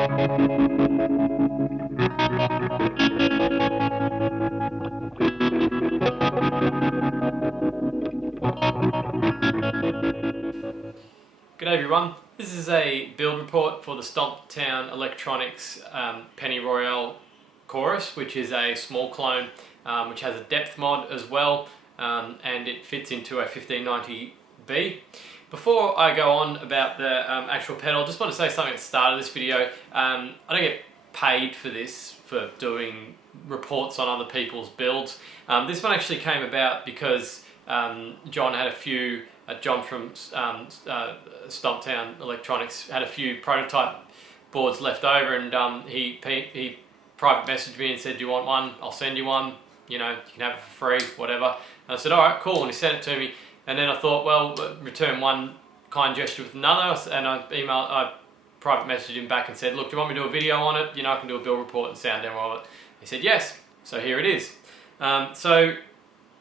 G'day everyone, this is a build report for the Stomptown Electronics Penny Royale Chorus, which is a small clone which has a depth mod as well, and it fits into a 1590B. Before I go on about the actual pedal, I just want to say something at the start of this video. I don't get paid for this, for doing reports on other people's builds. This one actually came about because John had a few, John from Stomptown Electronics had a few prototype boards left over, and he private messaged me and said, "Do you want one? I'll send you one. You know, you can have it for free, whatever." And I said, "All right, cool." And he sent it to me, and then I thought, well, return one kind gesture with another, and I private messaged him back and said, "Look, do you want me to do a video on it? You know, I can do a build report and sound demo of it." He said yes, so here it is. Yeah, so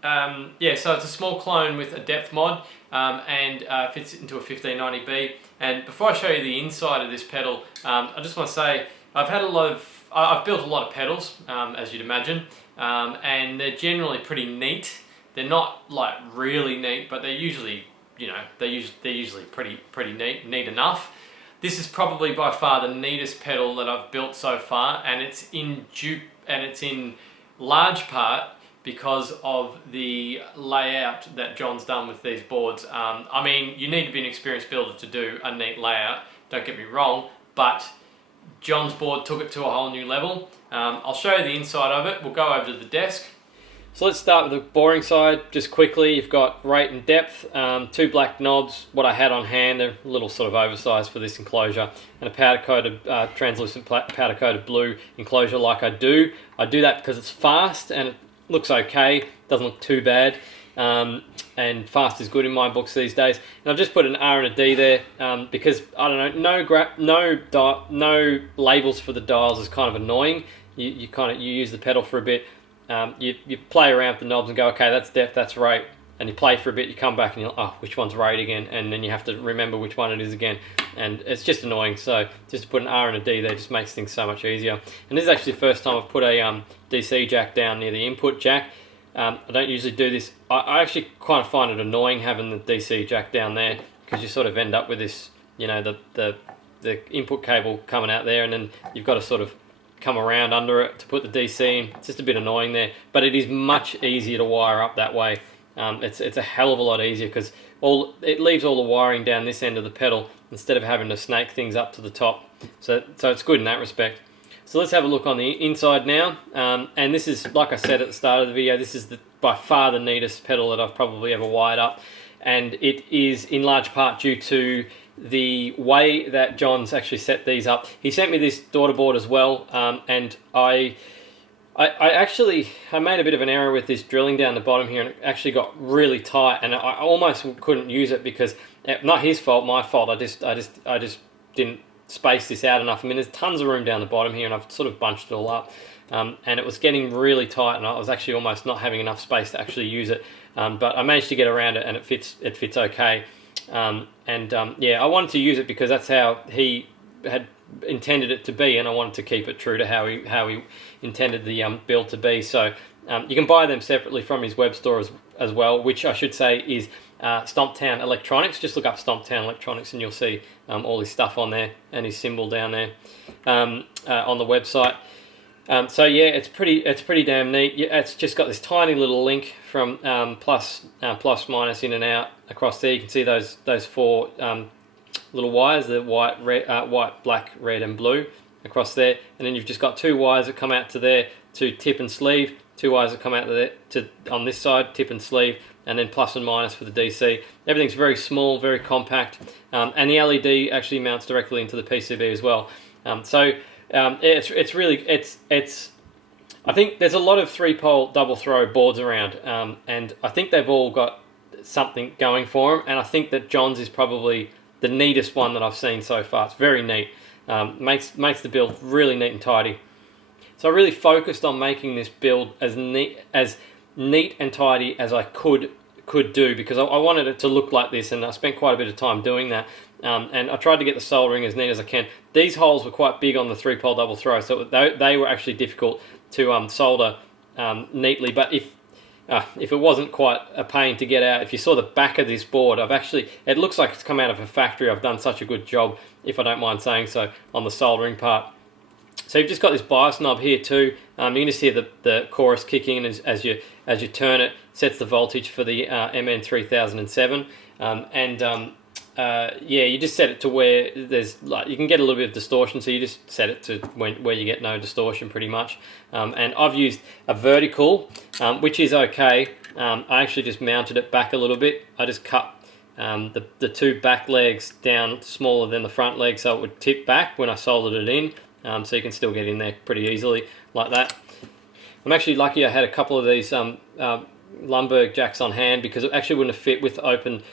it's a small clone with a depth mod, and fits into a 1590B. And before I show you the inside of this pedal, I just want to say I've built a lot of pedals, as you'd imagine, and they're generally pretty neat. They're not like really neat, but they're usually, you know, they're usually pretty neat enough. This is probably by far the neatest pedal that I've built so far, and it's in large part because of the layout that John's done with these boards. I mean, you need to be an experienced builder to do a neat layout, don't get me wrong, but John's board took it to a whole new level. I'll show you the inside of it. We'll go over to the desk. So let's start with the boring side just quickly. You've got rate and depth, two black knobs, what I had on hand, they're a little sort of oversized for this enclosure, and a powder-coated, translucent powder-coated blue enclosure like I do. I do that because it's fast and it looks okay, doesn't look too bad, and fast is good in my books these days. And I've just put an R and a D there because, I don't know, no labels for the dials is kind of annoying. You use the pedal for a bit, you play around with the knobs and go, okay, that's depth, that's rate, and you play for a bit, you come back and you're like, oh, which one's rate again, and then you have to remember which one it is again, and it's just annoying. So just to put an R and a D there just makes things so much easier. And this is actually the first time I've put a DC jack down near the input jack. I don't usually do this. I actually kind of find it annoying having the DC jack down there, because you sort of end up with this, you know, the input cable coming out there, and then you've got to sort of come around under it to put the DC in. It's just a bit annoying there, but it is much easier to wire up that way. It's a hell of a lot easier, because it leaves all the wiring down this end of the pedal instead of having to snake things up to the top. So it's good in that respect. So let's have a look on the inside now. And this is, like I said at the start of the video, this is by far the neatest pedal that I've probably ever wired up, and it is in large part due to the way that John's actually set these up. He sent me this daughter board as well, and I made a bit of an error with this drilling down the bottom here, and it actually got really tight, and I almost couldn't use it because, not his fault, my fault. I just didn't space this out enough. I mean, there's tons of room down the bottom here, and I've sort of bunched it all up, and it was getting really tight, and I was actually almost not having enough space to actually use it. But I managed to get around it, and it fits okay. Yeah, I wanted to use it because that's how he had intended it to be, and I wanted to keep it true to how he intended the build to be. So you can buy them separately from his web store as well, which I should say is Stomptown Electronics. Just look up Stomptown Electronics and you'll see all his stuff on there, and his symbol down there on the website. So yeah, it's pretty damn neat. It's just got this tiny little link from plus minus in and out across there. You can see those four little wires, the white, black, red, and blue across there, and then you've just got two wires that come out to there to tip and sleeve. Two wires that come out there on this side, tip and sleeve, and then plus and minus for the DC. Everything's very small, very compact, and the LED actually mounts directly into the PCB as well. It's really I think there's a lot of 3-pole double throw boards around, and I think they've all got something going for them, and I think that John's is probably the neatest one that I've seen so far. It's very neat. Makes the build really neat and tidy. So I really focused on making this build as neat and tidy as I could do, because I wanted it to look like this, and I spent quite a bit of time doing that. and I tried to get the soldering as neat as I can. These holes were quite big on the 3-pole double throw, so they were actually difficult to solder neatly. But if it wasn't quite a pain to get out, if you saw the back of this board, it looks like it's come out of a factory. I've done such a good job, if I don't mind saying so, on the soldering part. So you've just got this bias knob here too. You can just hear the chorus kicking in as you turn it. Sets the voltage for the MN 3007, yeah, you just set it to where there's you can get a little bit of distortion, so you just set it to where you get no distortion pretty much. And I've used a vertical, which is okay. I actually just mounted it back a little bit. I just cut the 2 back legs down smaller than the front leg, so it would tip back when I soldered it in. So you can still get in there pretty easily like that. I'm actually lucky I had a couple of these Lumberg jacks on hand, because it actually wouldn't have fit with open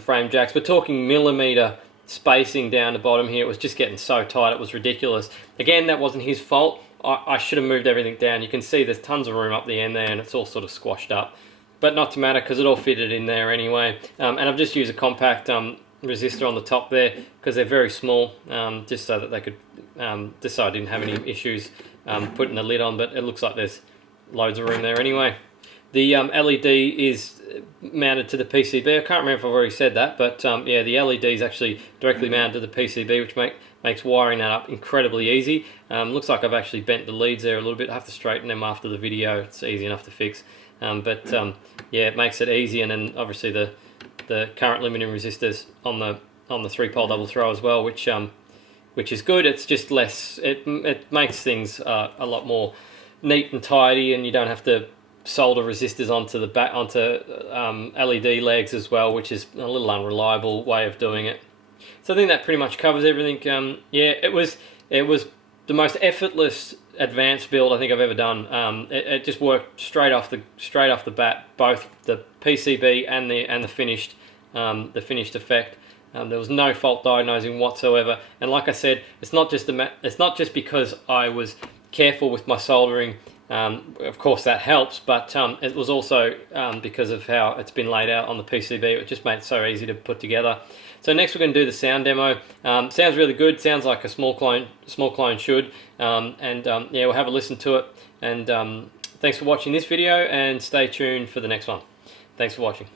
frame jacks. We're talking millimeter spacing down the bottom here. It was just getting so tight, it was ridiculous. Again, that wasn't his fault. I should have moved everything down. You can see there's tons of room up the end there, and it's all sort of squashed up, but not to matter because it all fitted in there anyway. And I've just used a compact resistor on the top there because they're very small, just so that they could just so I didn't have any issues putting the lid on. But it looks like there's loads of room there anyway. The LED is mounted to the PCB. I can't remember if I've already said that, but yeah, the LED is actually directly mounted to the PCB, which makes wiring that up incredibly easy. Looks like I've actually bent the leads there a little bit. I have to straighten them after the video. It's easy enough to fix. But yeah, it makes it easy, and then obviously the current limiting resistors on the 3-pole double throw as well, which is good. It's just less. It makes things a lot more neat and tidy, and you don't have to solder resistors onto LED legs as well, which is a little unreliable way of doing it. So I think that pretty much covers everything. Yeah, it was the most effortless advanced build I think I've ever done. It just worked straight off the bat, both the PCB and the finished effect. There was no fault diagnosing whatsoever, and like I said, it's not just because I was careful with my soldering. Of course that helps, but it was also because of how it's been laid out on the PCB. It just made it so easy to put together. So next we're going to do the sound demo. Sounds really good. Sounds like a small clone should. Yeah, we'll have a listen to it. And thanks for watching this video, and stay tuned for the next one. Thanks for watching.